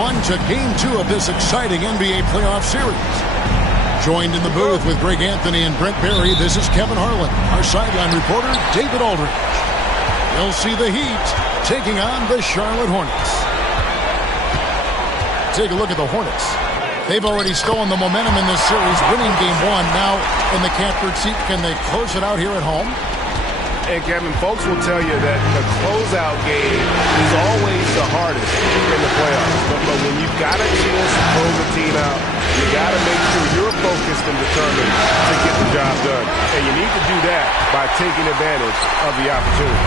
On to Game 2 of this exciting NBA playoff series. Joined in the booth with Greg Anthony and Brent Barry, this is Kevin Harlan. Our sideline reporter, David Aldridge. You'll see the Heat taking on the Charlotte Hornets. Take a look at the Hornets. They've already stolen the momentum in this series, winning Game 1. Now in the catbird seat, can they close it out here at home? And Kevin, folks will tell you that the closeout game is always the hardest in the playoffs. But when you've got a chance to close a team out, you got to make sure you're focused and determined to get the job done. And you need to do that by taking advantage of the opportunity.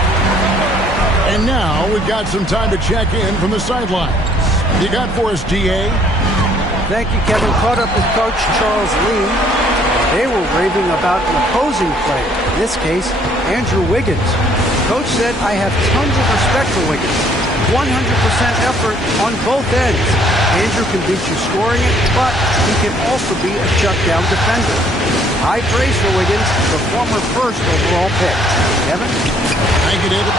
And now we've got some time to check in from the sidelines. You got for us, DA? Thank you, Kevin. Caught up with Coach Charles Lee. They were raving about an opposing player, in this case, Andrew Wiggins. Coach said, I have tons of respect for Wiggins. 100% effort on both ends. Andrew can beat you scoring it, but he can also be a shutdown defender. High praise for Wiggins, the former first overall pick. Kevin? Thank you, David.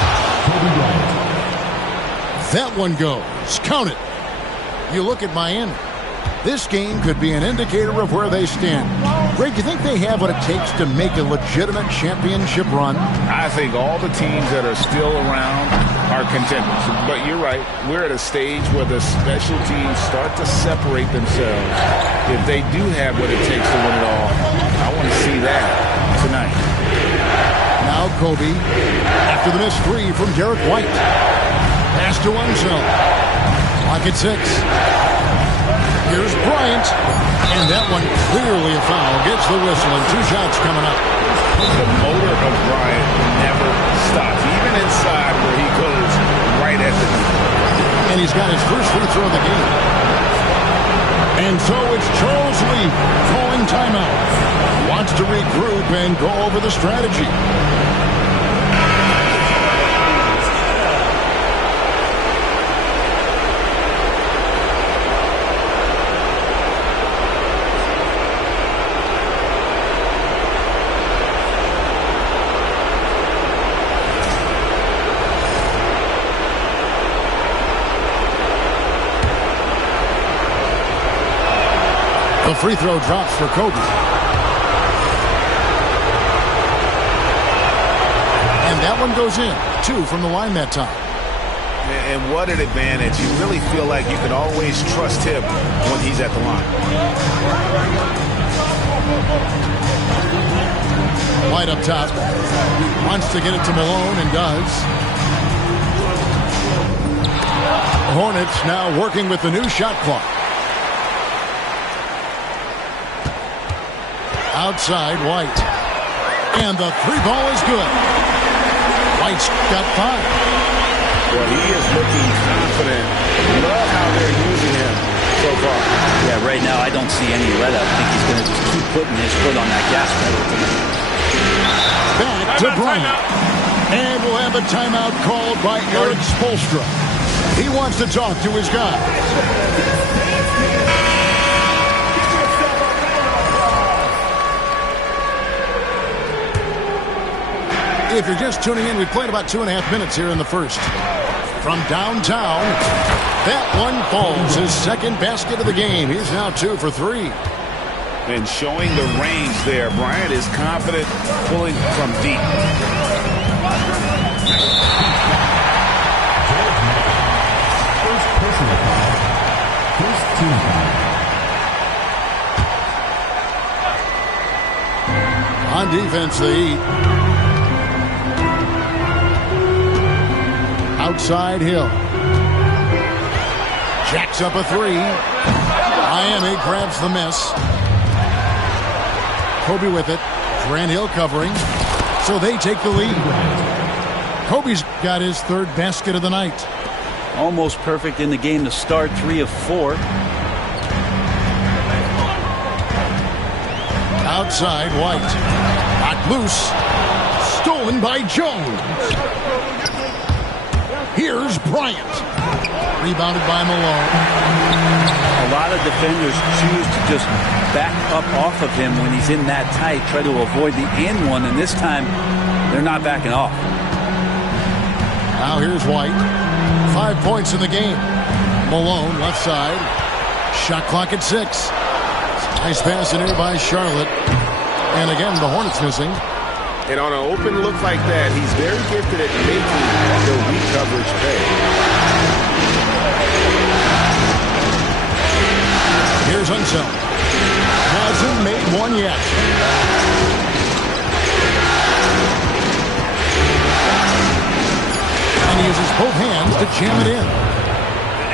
That one goes. Count it. You look at Miami. This game could be an indicator of where they stand. Greg, do you think they have what it takes to make a legitimate championship run? I think all the teams that are still around are contenders. But you're right. We're at a stage where the special teams start to separate themselves. If they do have what it takes to win it all, I want to see that tonight. Now Kobe, after the missed three from Derek White. Pass to Unseld. Clock at 6. Here's Bryant, and that one clearly a foul. Gets the whistle, and 2 shots coming up. The motor of Bryant never stops, even inside where he goes right at the net. And he's got his first free throw of the game. And so it's Charles Lee calling timeout. Wants to regroup and go over the strategy. The free throw drops for Kobe. And that one goes in. 2 from the line that time. And what an advantage. You really feel like you can always trust him when he's at the line. White up top. Wants to get it to Malone and does. Hornets now working with the new shot clock. Outside, White. And the 3 ball is good. White's got 5. Well, he is looking confident. Love how they're using him so far. Yeah, right now I don't see any let up. I think he's going to just keep putting his foot on that gas pedal tonight. Back to Bryant. And we'll have a timeout called by Eric Spoelstra. He wants to talk to his guys. If you're just tuning in, we played about 2.5 minutes here in the first. From downtown, that one falls. His second basket of the game. He's now 2 for 3. And showing the range there. Bryant is confident pulling from deep. First personal foul. First team foul. On defense, the Heat. Outside Hill. Jacks up a 3. Miami grabs the miss. Kobe with it. Grant Hill covering. So they take the lead. Kobe's got his 3rd basket of the night. Almost perfect in the game to start. 3 of 4. Outside White. Knocked loose. Stolen by Jones. Here's Bryant. Rebounded by Malone. A lot of defenders choose to just back up off of him when he's in that tight, try to avoid the and one, and this time they're not backing off. Now here's White. 5 points in the game. Malone, left side. Shot clock at 6. Nice pass in here by Charlotte. And again, the Hornets missing. And on an open look like that, he's very gifted at making the weak coverage pay. Here's Unseld. Hasn't made one yet. And he uses both hands to jam it in.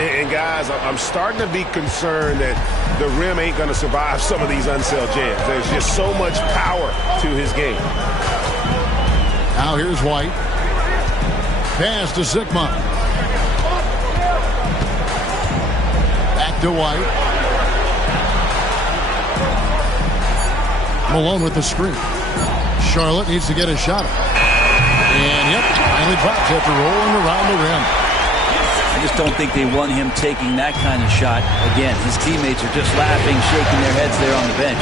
And guys, I'm starting to be concerned that the rim ain't going to survive some of these Unseld jams. There's just so much power to his game. Now here's White. Pass to Sigma. Back to White. Malone with the screen. Charlotte needs to get a shot up. And yep, finally drops after rolling around the rim. I just don't think they want him taking that kind of shot. Again, his teammates are just laughing, shaking their heads there on the bench.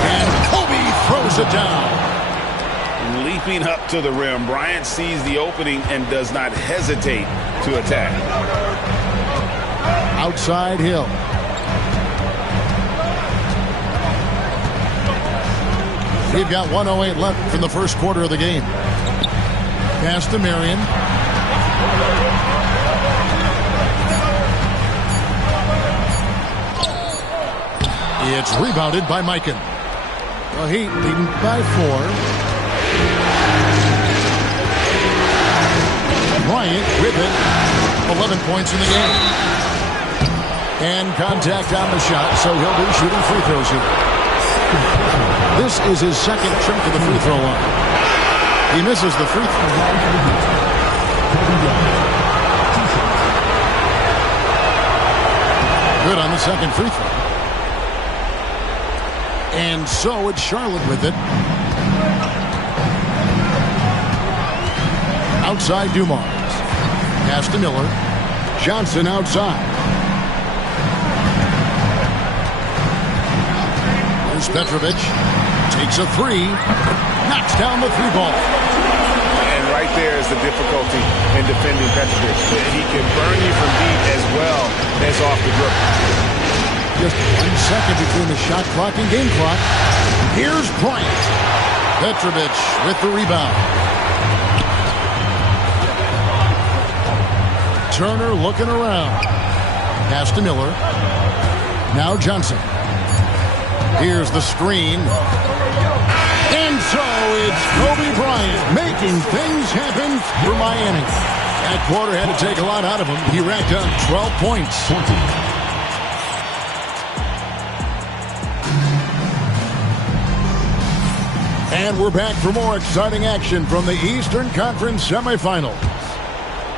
And Kobe throws it down. Leaping up to the rim, Bryant sees the opening and does not hesitate to attack. Outside Hill. We've got 1:08 left from the first quarter of the game. Pass to Marion. It's rebounded by Mikan. The Heat leading by 4. Bryant with it. 11 points in the game. And contact on the shot, so he'll be shooting free throws here. This is his second trip to the free throw line. He misses the free throw. Good on the second free throw. And so it's Charlotte with it. Outside Dumars. Pass to Miller. Johnson outside. There's Petrovic. Takes a 3. Knocks down the 3-ball. And right there is the difficulty in defending Petrovic. He can burn you from deep as well as off the dribble. Just 1 second between the shot clock and game clock. Here's Bryant. Petrovic with the rebound. Turner looking around. Pass to Miller. Now Johnson. Here's the screen. And so it's Kobe Bryant making things happen for Miami. That quarter had to take a lot out of him. He racked up 12 points. And we're back for more exciting action from the Eastern Conference semifinals.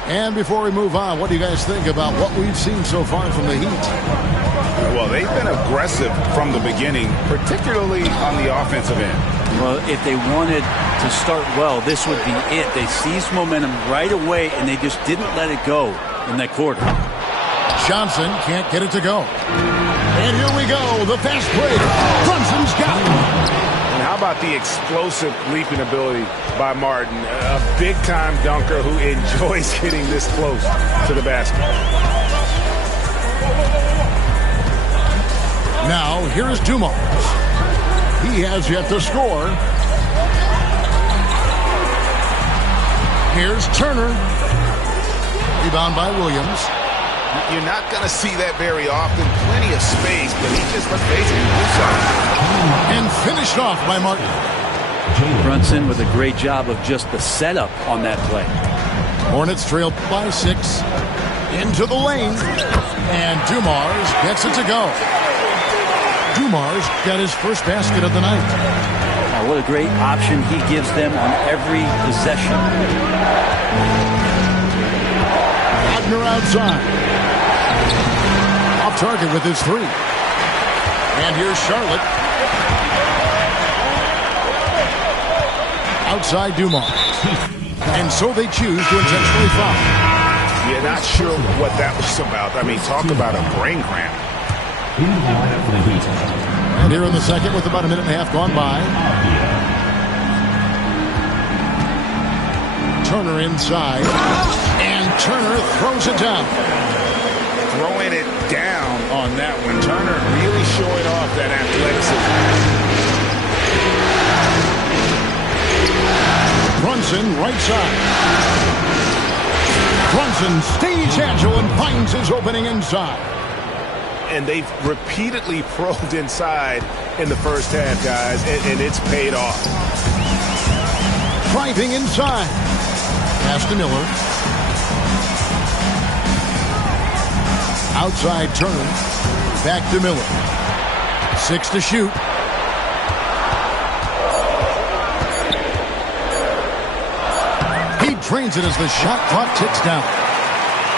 And before we move on, what do you guys think about what we've seen so far from the Heat? Well, they've been aggressive from the beginning, particularly on the offensive end. Well, if they wanted to start well, this would be it. They seized momentum right away, and they just didn't let it go in that quarter. Johnson can't get it to go. And here we go, the fast break. Brunson's got it. And how about the explosive leaping ability by Martin? A big-time dunker who enjoys getting this close to the basket. Now, here is Dumars. He has yet to score. Here's Turner. Rebound by Williams. You're not going to see that very often. Plenty of space, but he just, let's face it, And finished off by Martin. Brunson with a great job of just the setup on that play. Hornets trail by 6. Into the lane. And Dumars gets it to go. Dumars got his first basket of the night. What a great option he gives them on every possession. Wagner outside. Off target with his 3. And here's Charlotte. Outside Dumars. And so they choose to intentionally foul. Yeah, not sure what that was about. I mean, talk about a brain cramp. And here in the second with about a minute and a half gone by. Turner inside. And Turner throws it down. Throwing it down on that one. Turner really showing off that athleticism. Brunson right side. Brunson stays agile and finds his opening inside. And they've repeatedly probed inside in the first half, guys, and it's paid off. Driving inside. Pass to Miller. Outside Turner. Back to Miller. 6 to shoot. He drains it as the shot clock ticks down.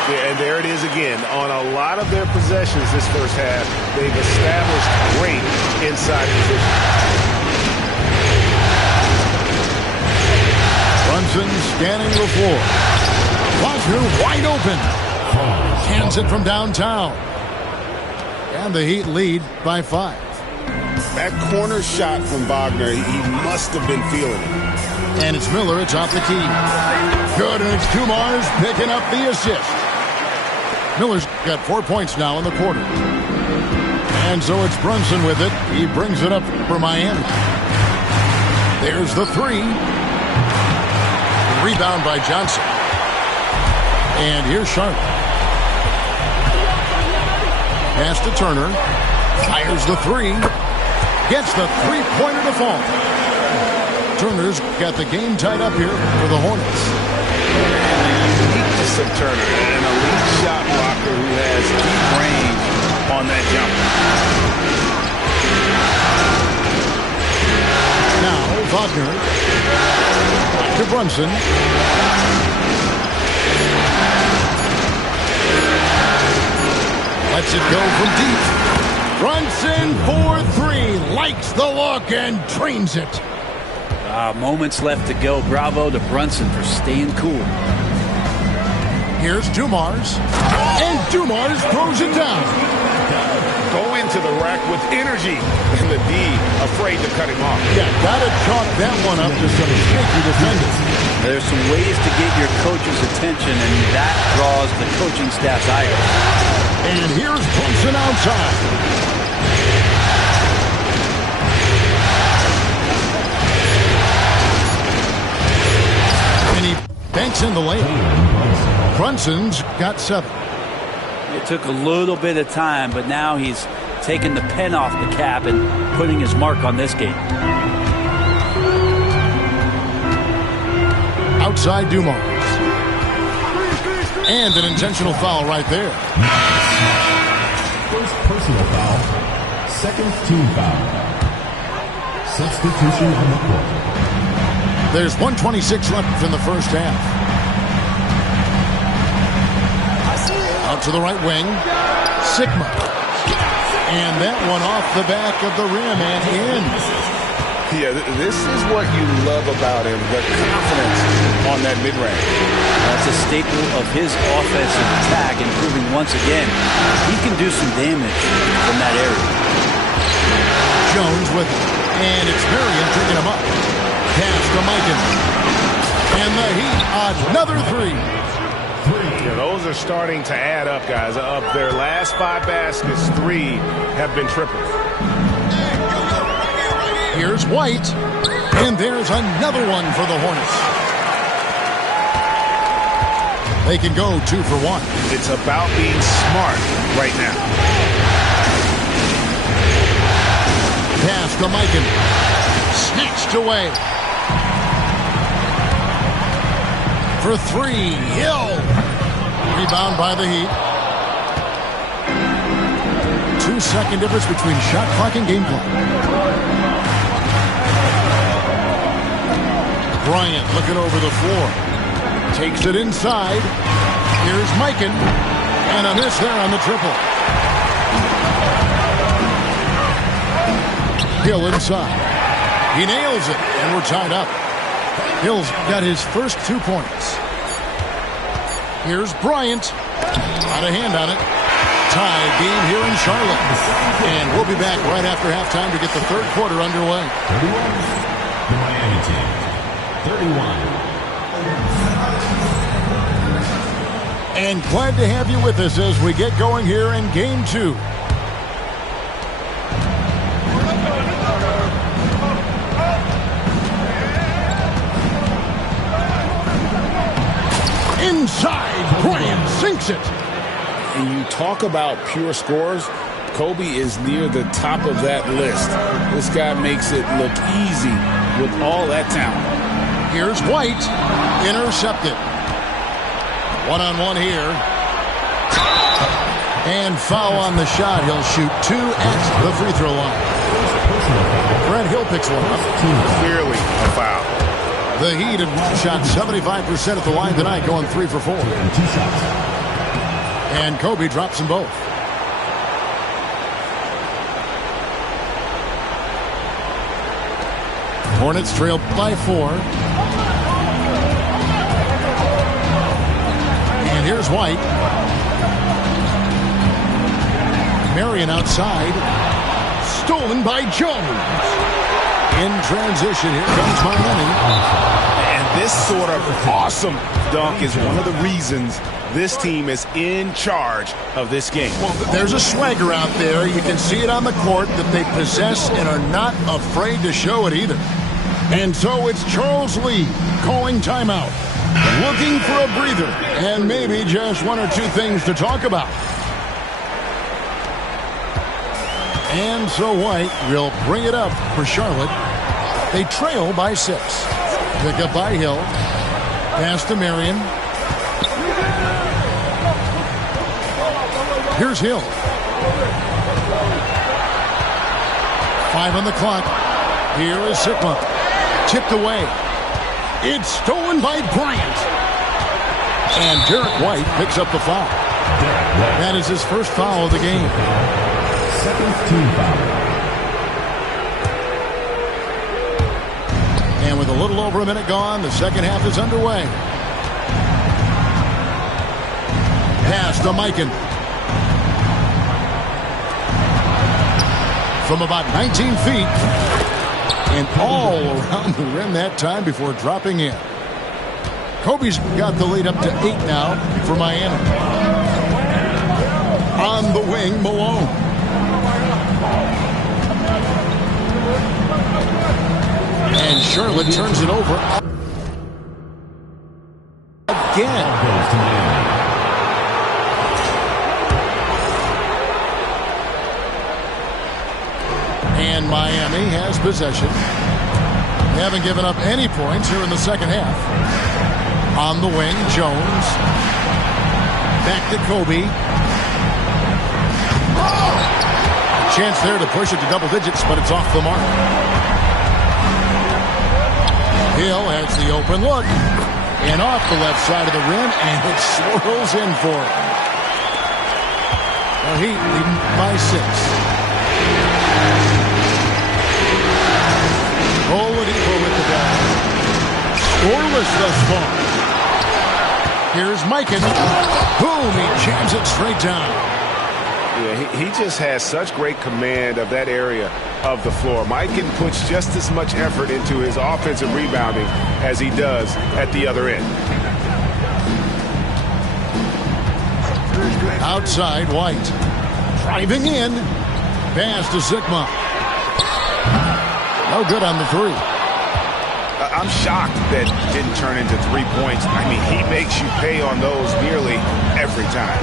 Yeah, and there it is again. On a lot of their possessions this first half, they've established great inside position. Brunson scanning the floor. Wagner wide open. Hands it from downtown. And the Heat lead by 5. That corner shot from Wagner, he must have been feeling it. And it's Miller atop the key. Good, and it's Kumars picking up the assist. Miller's got 4 points now in the quarter. And so it's Brunson with it. He brings it up for Miami. There's the 3. Rebound by Johnson. And here's Charlotte. Pass to Turner. Fires the 3. Gets the three-pointer to fall. Turner's got the game tied up here for the Hornets. The uniqueness of Turner, an elite shot blocker who has deep range on that jumper. Now Wagner. Back to Brunson. Lets it go from deep. Brunson for 3. Likes the look and drains it. Moments left to go. Bravo to Brunson for staying cool. Here's Dumars. And Dumars throws it down. Go into the rack with energy. And the D afraid to cut him off. Yeah, gotta chalk that one up to some shaky defending. There's some ways to get your coach's attention, and that draws the coaching staff's ire. And here's Brunson outside. And he banks in the layup. Brunson's got 7. It took a little bit of time, but now he's taking the pen off the cap and putting his mark on this game. Outside Dumars. And an intentional foul right there. First personal foul. Second team foul. Substitution on the court. There's 1:26 left in the first half. Out to the right wing. Sigma. And that one off the back of the rim and in. Yeah, this is what you love about him, the confidence on that mid-range. That's a staple of his offensive attack, and proving once again he can do some damage from that area. Jones with it. And it's Marion picking him up. Pass to Mikan. And the Heat, another 3. Yeah, those are starting to add up, guys. Of their last 5 baskets, 3 have been triples. Here's White. And there's another one for the Hornets. They can go 2 for 1. It's about being smart right now. Pass to Mikan. Snatched away. For 3, Hill. Rebound by the Heat. 2-second difference between shot clock and game clock. Bryant looking over the floor. Takes it inside. Here's Mikan. And a miss there on the triple. Hill inside. He nails it, and we're tied up. Hill's got his first 2 points. Here's Bryant. Out of hand on it. Tie game here in Charlotte. And we'll be back right after halftime to get the third quarter underway. 31. The Miami team. 31. And glad to have you with us as we get going here in Game 2. Inside, Bryant sinks it. And you talk about pure scores, Kobe is near the top of that list. This guy makes it look easy with all that talent. Here's White, intercepted. One-on-one here. And foul on the shot. He'll shoot 2 at the free throw line. Brett Hill picks one up. Clearly a foul. The Heat have shot 75% at the line tonight, going 3 for 4. And Kobe drops them both. Hornets trail by 4. And here's White. Marion outside. Stolen by Jones. In transition, here comes Miami. And this sort of awesome dunk is one of the reasons this team is in charge of this game. Well, there's a swagger out there. You can see it on the court that they possess and are not afraid to show it either. And so it's Charles Lee calling timeout, looking for a breather, and maybe just 1 or 2 things to talk about. And so White will bring it up for Charlotte. They trail by 6. Pick up by Hill. Pass to Marion. Here's Hill. 5 on the clock. Here is Sigma. Tipped away. It's stolen by Bryant. And Derek White picks up the foul. That is his first foul of the game. Second team foul. And with a little over a minute gone, the second half is underway. Pass to Mikan. From about 19 feet. And all around the rim that time before dropping in. Kobe's got the lead up to 8 now for Miami. On the wing, Malone. And Charlotte turns it over again. And Miami has possession. They haven't given up any points here in the second half. On the wing, Jones. Back to Kobe. Chance there to push it to double digits, but it's off the mark. Hill has the open look. And off the left side of the rim, and it swirls in for him. The Heat leading by 6. Oladipo with the ball. Scoreless thus far. Here's Mikan. Boom, he jams it straight down. Yeah, he just has such great command of that area of the floor. Mikan puts just as much effort into his offensive rebounding as he does at the other end. Outside, White. Driving in. Pass to Sigma. No good on the 3. I'm shocked that didn't turn into 3 points. I mean, he makes you pay on those nearly every time.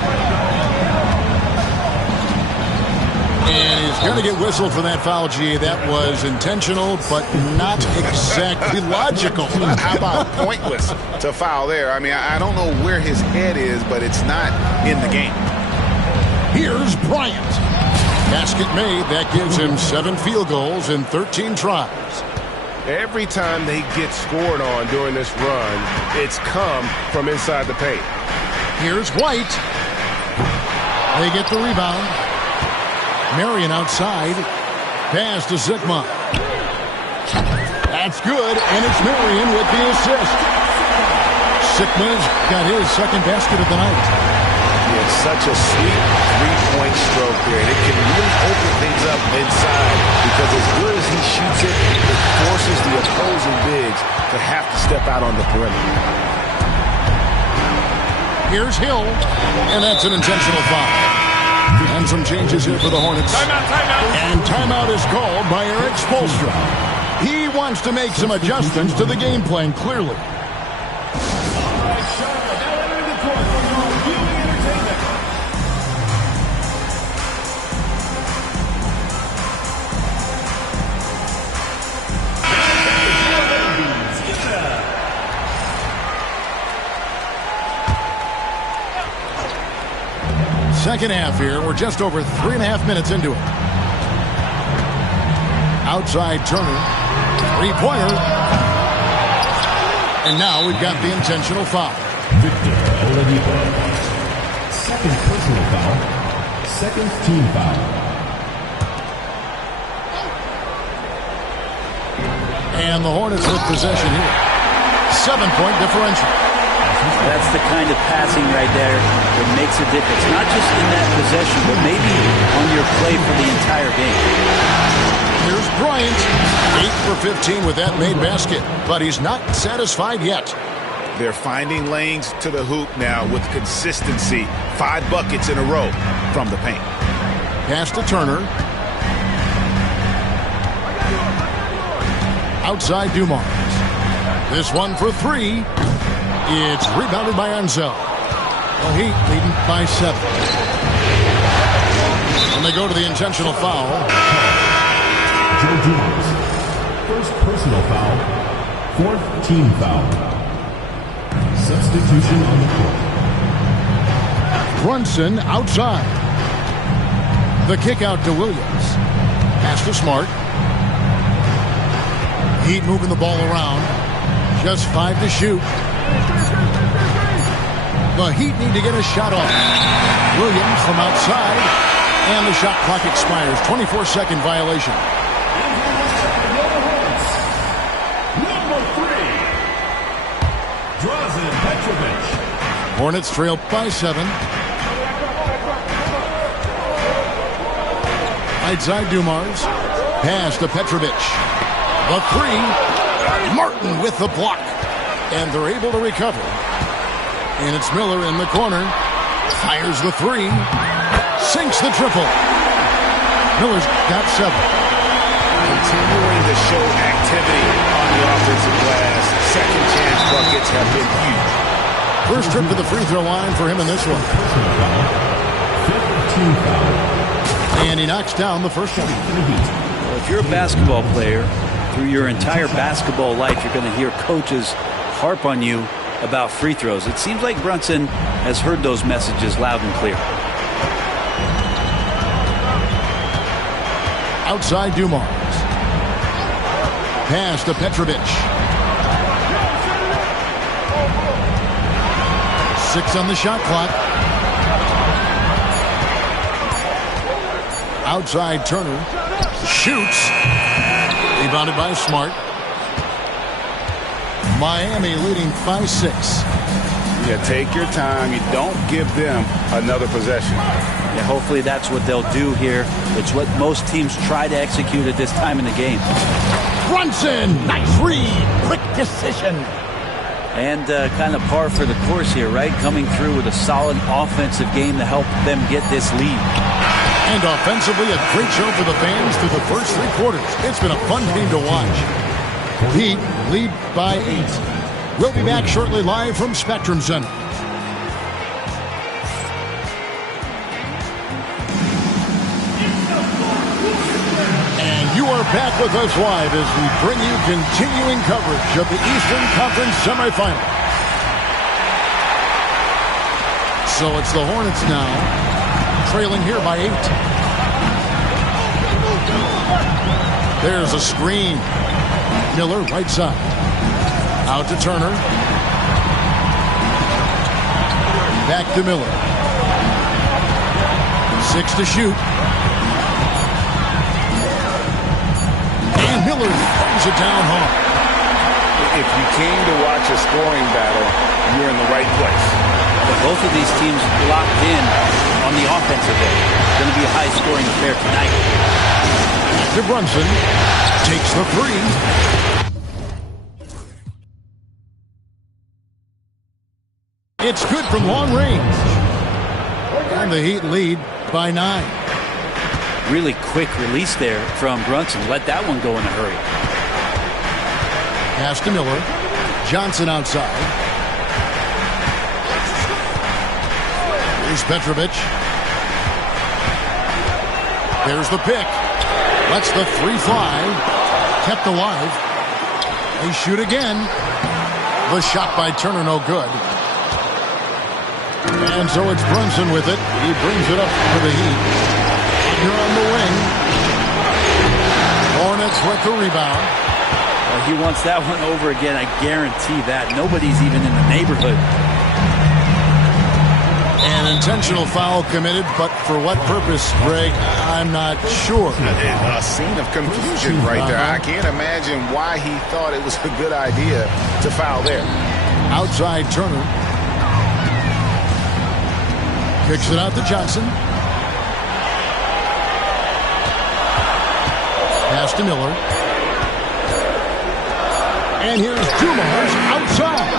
And he's going to get whistled for that foul, G. That was intentional, but not exactly logical. How about pointless to foul there? I mean, I don't know where his head is, but it's not in the game. Here's Bryant. Basket made. That gives him 7 field goals in 13 tries. Every time they get scored on during this run, it's come from inside the paint. Here's White. They get the rebound. Marion outside. Pass to Sigma. That's good, and it's Marion with the assist. Sigma's got his second basket of the night. It's such a sweet three-point stroke there, and it can really open things up inside because as good as he shoots it, it forces the opposing bigs to have to step out on the perimeter. Here's Hill, and that's an intentional foul. And some changes here for the Hornets. Timeout. And timeout is called by Eric Spoelstra. He wants to make some adjustments to the game plan, clearly. Second half here. We're just over 3.5 minutes into it. Outside Turner. Three-pointer. And now we've got the intentional foul. Victor Oladipo. Second personal foul. Second team foul. And the Hornets with possession here. 7-point differential. That's the kind of passing right there that makes a difference. Not just in that possession, but maybe on your play for the entire game. Here's Bryant. 8 for 15 with that made basket. But he's not satisfied yet. They're finding lanes to the hoop now with consistency. 5 buckets in a row from the paint. Pass to Turner. Outside Dumars. This one for 3. It's rebounded by Ansel. The Heat leading by 7. And they go to the intentional foul. Joe Dumars. First personal foul. Fourth team foul. Substitution on the court. Brunson outside. The kick out to Williams. Pass to Smart. Heat moving the ball around. Just 5 to shoot. The Heat need to get a shot off. Williams from outside. And the shot clock expires. 24-second violation. Number 3. Drazen Petrovic. Hornets trail by 7. Outside Dumars. Pass to Petrovic. The 3. Martin with the block. And they're able to recover. And it's Miller in the corner. Fires the 3. Sinks the triple. Miller's got 7. Continuing to show activity on the offensive glass. Second chance buckets have been huge. First trip to the free throw line for him in this one. Fifth team foul. And he knocks down the first one. Well, if you're a basketball player, through your entire basketball life, you're going to hear coaches harp on you about free throws. It seems like Brunson has heard those messages loud and clear. Outside Dumars. Pass to Petrovic. 6 on the shot clock. Outside Turner. Shoots. Rebounded by Smart. Miami leading by 6. Yeah, take your time. You don't give them another possession. Yeah, hopefully that's what they'll do here. It's what most teams try to execute at this time in the game. Brunson, nice read, quick decision. And kind of par for the course here, right? Coming through with a solid offensive game to help them get this lead. And offensively, a great show for the fans through the first 3 quarters. It's been a fun game to watch. Heat lead by 8. We'll be back shortly live from Spectrum Center. And you are back with us live as we bring you continuing coverage of the Eastern Conference semifinal. So it's the Hornets now, trailing here by 8. There's a screen. Miller, right side. Out to Turner. Back to Miller. 6 to shoot. And Miller throws it down home. If you came to watch a scoring battle, you're in the right place. But both of these teams locked in on the offensive end. It's going to be a high-scoring affair tonight. To Brunson. Takes the 3. It's good from long range. And the Heat lead by 9. Really quick release there from Brunson. Let that one go in a hurry. Pass to Miller. Johnson outside. Here's Petrovic. There's the pick. Lets the 3 fly. Kept alive. They shoot again. The shot by Turner no good. And so it's Brunson with it. He brings it up for the Heat. Here on the wing. Hornets with the rebound. Well, he wants that one over again. I guarantee that. Nobody's even in the neighborhood. An intentional foul committed, but for what purpose, Greg, I'm not sure. A scene of confusion right there. I can't imagine why he thought it was a good idea to foul there. Outside Turner. Kicks it out to Johnson. Pass to Miller. And here's Dumars outside.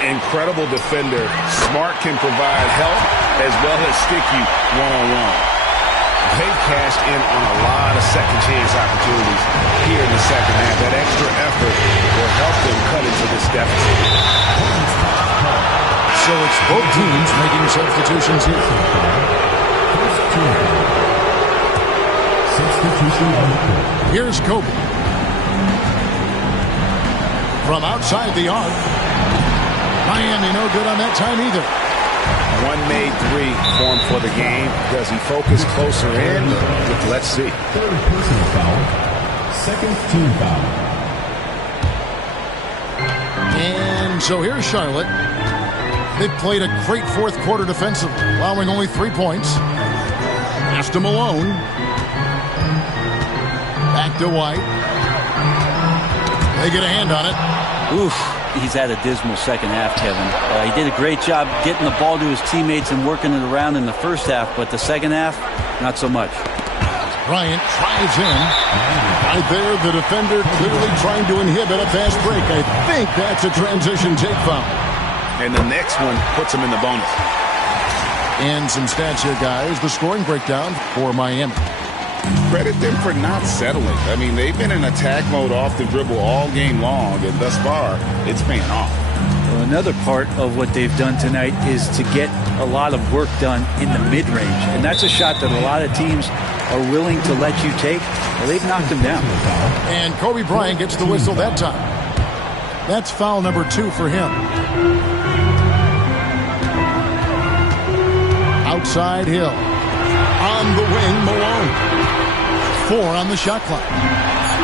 Incredible defender. Smart can provide help as well as stick you one-on-one. They've cashed in on a lot of second chance opportunities here in the second half. That extra effort will help them cut into this deficit. So it's both teams making substitutions here. Here's Kobe. From outside the arc. Miami no good on that time either. One made 3 for him for the game. Does he focus closer in? Let's see. Third personal foul. Second team foul. And so here's Charlotte. They've played a great fourth quarter defensively, allowing only 3 points. Pass to Malone. Back to White. They get a hand on it. Oof. He's had a dismal second half, Kevin. He did a great job getting the ball to his teammates and working it around in the first half, but the second half, not so much. Bryant drives in. Right there, the defender clearly trying to inhibit a fast break. I think that's a transition take foul. And the next one puts him in the bonus. And some stats here, guys. The scoring breakdown for Miami. Credit them for not settling. I mean, they've been in attack mode off the dribble all game long, and thus far, it's paying off. Well, another part of what they've done tonight is to get a lot of work done in the mid-range. And that's a shot that a lot of teams are willing to let you take. Well, they've knocked him down. And Kobe Bryant gets the whistle that time. That's foul number 2 for him. Outside Hill. On the wing, Malone. 4 on the shot clock.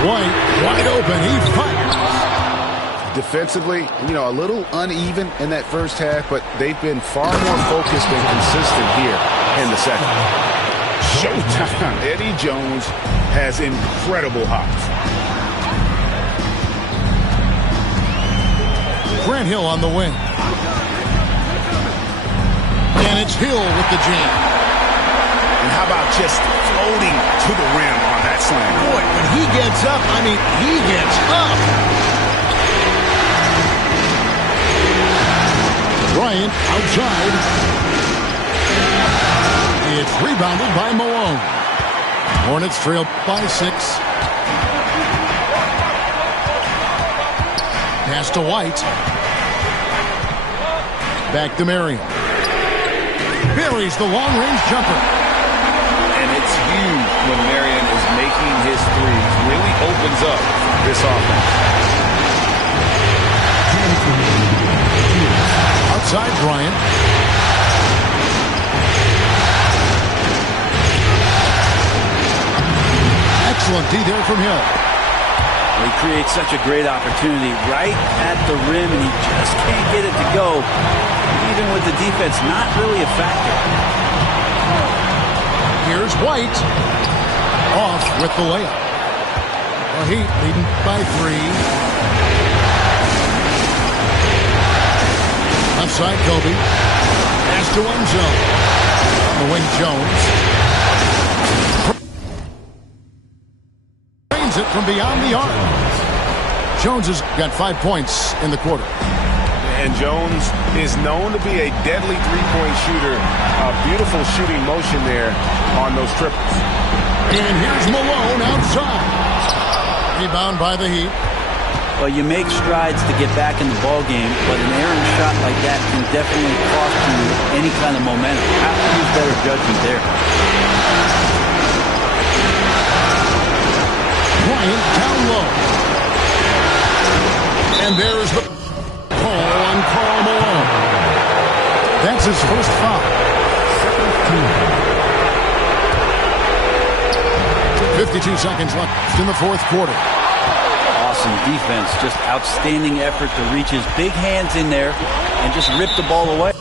White, wide open. He fires. Defensively, a little uneven in that first half, but they've been far more focused and consistent here in the second. Showtime. Eddie Jones has incredible hops. Grant Hill on the wing. And it's Hill with the jam. And how about just floating to the rim on that slam? Boy, when he gets up, he gets up. Bryant outside. It's rebounded by Malone. Hornets trail by 6. Pass to White. Back to Marion. Buries the long-range jumper. And it's huge when Marion is making his threes. Really opens up this offense. Outside Bryant. Excellent D there from Hill. He creates such a great opportunity right at the rim, and he just can't get it to go. Even with the defense not really a factor. Here's White. Off with the layup. The Heat leading by 3. Left side, Kobe. Pass to one zone. On the wing, Jones. Drains it from beyond the arc. Jones has got 5 points in the quarter. And Jones is known to be a deadly three-point shooter. A beautiful shooting motion there on those triples. And here's Malone outside. Rebound by the Heat. Well, you make strides to get back in the ball game, but an errant shot like that can definitely cost you any kind of momentum. Have to use better judgment there. Bryant down low. And there's the call on Karl Malone. That's his first foul. 52 seconds left in the fourth quarter. Awesome defense, just outstanding effort to reach his big hands in there and just rip the ball away.